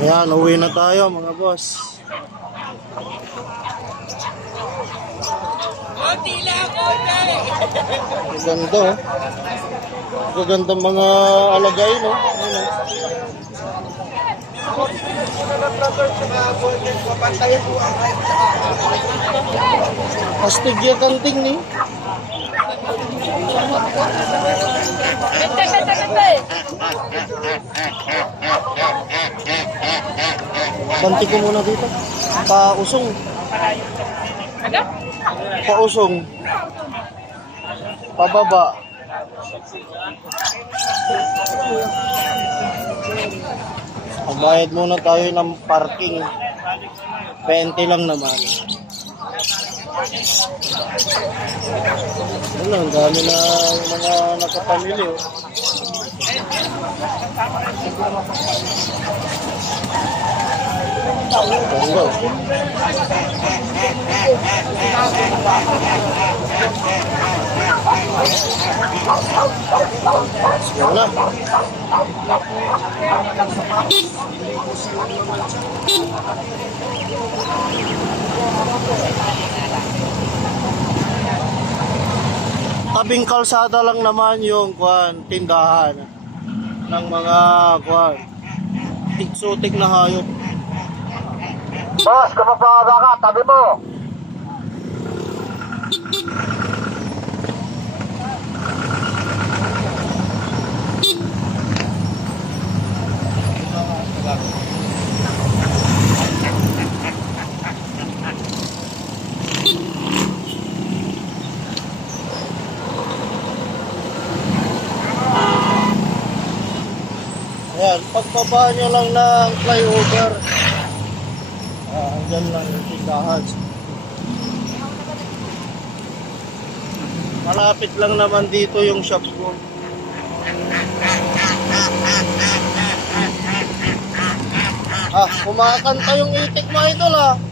Ayan, uwi na tayo mga boss. Konti lang, konti. Ganda oh. Ang ganda mga alagay no. Ayun, oh. Astig yung kanting ni. Kente. Banti ko muna dito. Pausong. Ano? Pausong. Pababa. Magbayad muna tayo ng parking. 20 lang naman. Ano, ang dami na mga nakapamili. Oh. Oh. Wala. Tabing kalsada lang naman yung kwan, tindahan ng mga kwan. Tiksutik na hayop. Boss, kumusta ka? Tabi mo. Ayan, pagbaba nyo lang ng flyover. Ah, andyan lang yung tindahan. Malapit lang naman dito yung shop ko. Ah, kumakanta yung itik mo idol ah.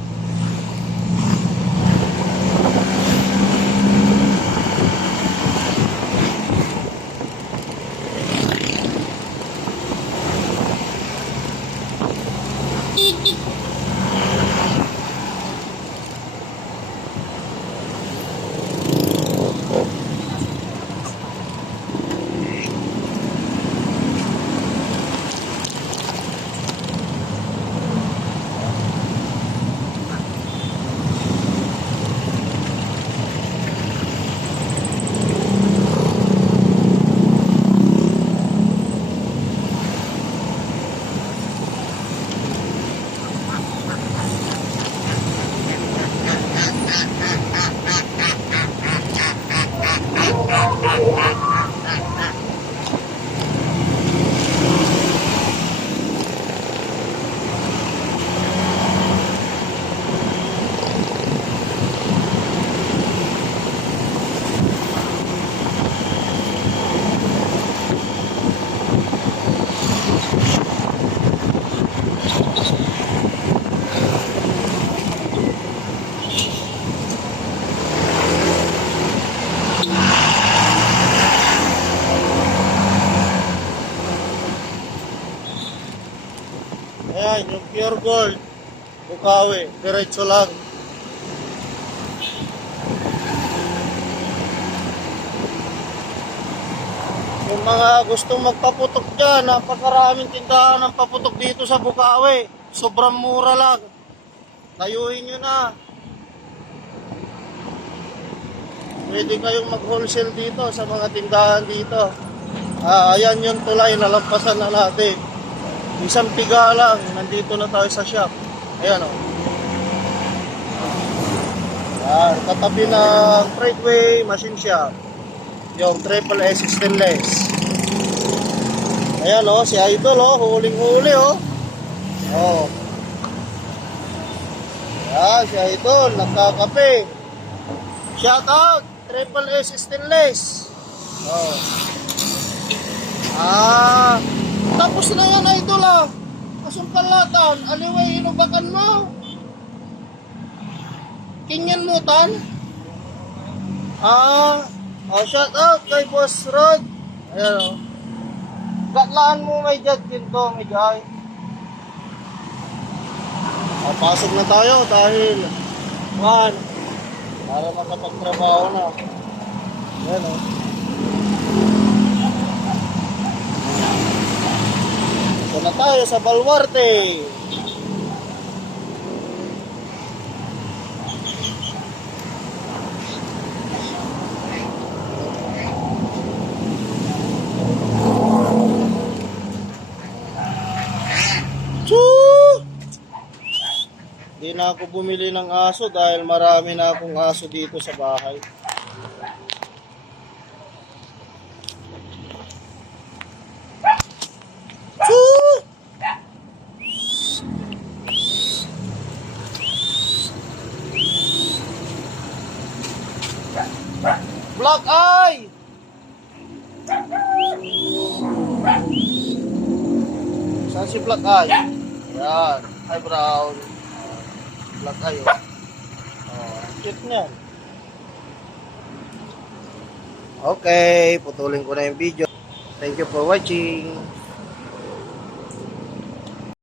Ayan, yung pure gold. Bukawi, diretso lang. Yung mga gustong magpaputok dyan, napakaraming tindahan ng paputok dito sa Bukawi. Sobrang mura lang. Tayuin nyo na. Pwede kayong mag-wholesale dito sa mga tindahan dito. Ah, ayan yung tulay, nalampasan na natin. Isang piga lang, nandito na tayo sa shop. Ayan o. Yan, katabi ng Freightway Machine Shop. Yung Triple S Stainless. Ayan o, si Idol o, huling-huli o. Oh. Yan, si Idol, nagkakape. Shout out, Triple S Stainless. Oh. Ah, tapos na yan, idol ah. Kasumpalatan, aliway inubakan mo. Kinyan mo tan. Ah, oh, shout out kay Boss Rod. Ayan oh. Gatlaan mo may judge dito, may judge. Papasok na tayo dahil one, para makapagtrabaho na. Yan o. Ito na tayo sa Balwarte. Hindi na ako bumili ng aso dahil marami na akong aso dito sa bahay. Black eye! Saan si Black Eye? Yan. Hi, Brown. Black Eye, oh. Oh, cute niyan. Okay, putulin ko na yung video. Thank you for watching.